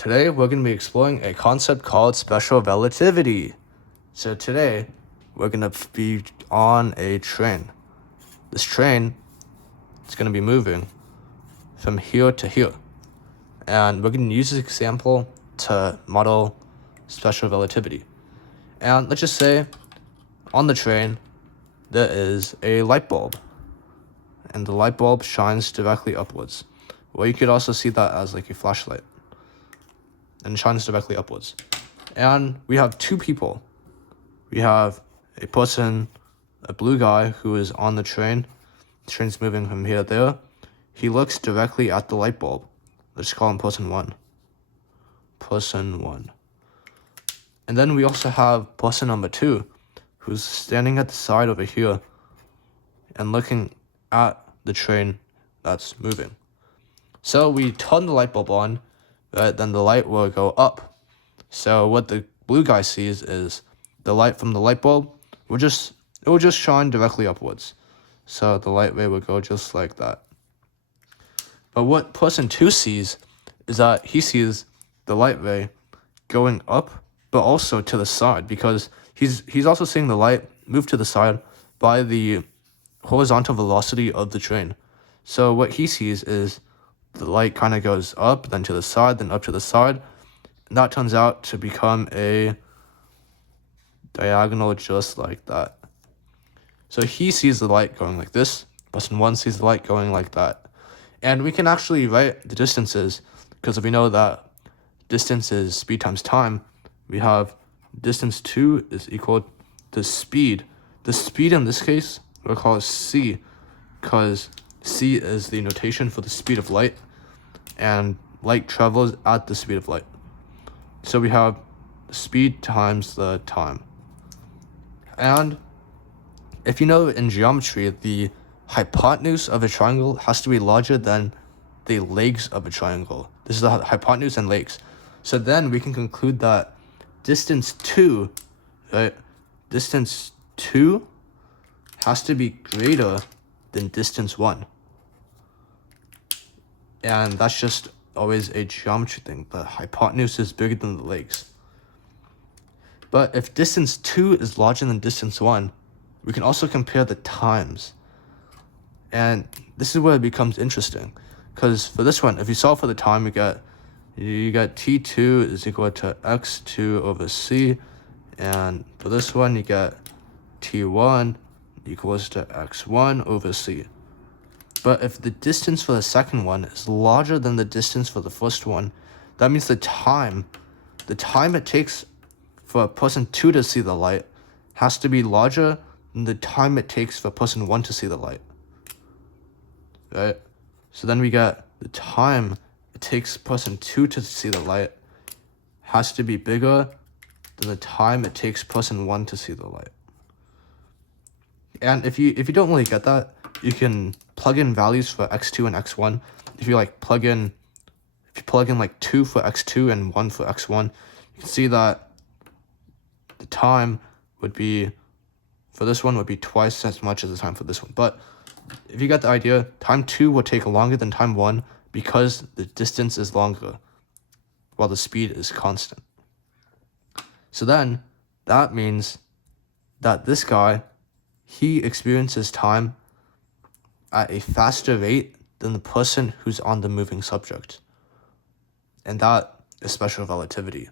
Today we're going to be exploring a concept called special relativity. So today we're going to be on a train. This train is going to be moving from here to here. And we're going to use this example to model special relativity. And let's just say on the train there is a light bulb. And the light bulb shines directly upwards. Or you could also see that as like a flashlight. And shines directly upwards. And we have two people. We have a person, a blue guy who is on the train. The train's moving from here to there. He looks directly at the light bulb. Let's call him person one. Person one. And then we also have person number two, who's standing at the side over here and looking at the train that's moving. So we turn the light bulb on, right? Then the light will go up. So what the blue guy sees is the light from the light bulb will just shine directly upwards. So the light ray will go just like that. But what person two sees is that he sees the light ray going up, but also to the side, because he's also seeing the light move to the side by the horizontal velocity of the train. So what he sees is the light kind of goes up, then to the side, then up to the side. And that turns out to become a diagonal just like that. So he sees the light going like this. Person one sees the light going like that. And we can actually write the distances, because if we know that distance is speed times time, we have distance 2 is equal to speed. The speed in this case, we'll call it c, because c is the notation for the speed of light, and light travels at the speed of light. So we have speed times the time. And if you know in geometry, the hypotenuse of a triangle has to be larger than the legs of a triangle. This is the hypotenuse and legs. So then we can conclude that distance 2, right? Distance 2 has to be greater than distance 1. And that's just always a geometry thing. The hypotenuse is bigger than the legs. But if distance 2 is larger than distance 1, we can also compare the times. And this is where it becomes interesting. Because for this one, if you solve for the time, you get t2 is equal to x2 over c. And for this one, you get t1 equals to x1 over c. But if the distance for the second one is larger than the distance for the first one, that means the time it takes for person 2 to see the light has to be larger than the time it takes for person 1 to see the light. Right? So then we get the time it takes person 2 to see the light has to be bigger than the time it takes person 1 to see the light. And if you don't really get that, you can plug in values for x2 and x1. If you plug in like 2 for x2 and 1 for x1, you can see that the time would be, for this one, would be twice as much as the time for this one. But if you get the idea, time 2 will take longer than time 1 because the distance is longer while the speed is constant. So then that means that this guy, he experiences time at a faster rate than the person who's on the moving subject. And that is special relativity.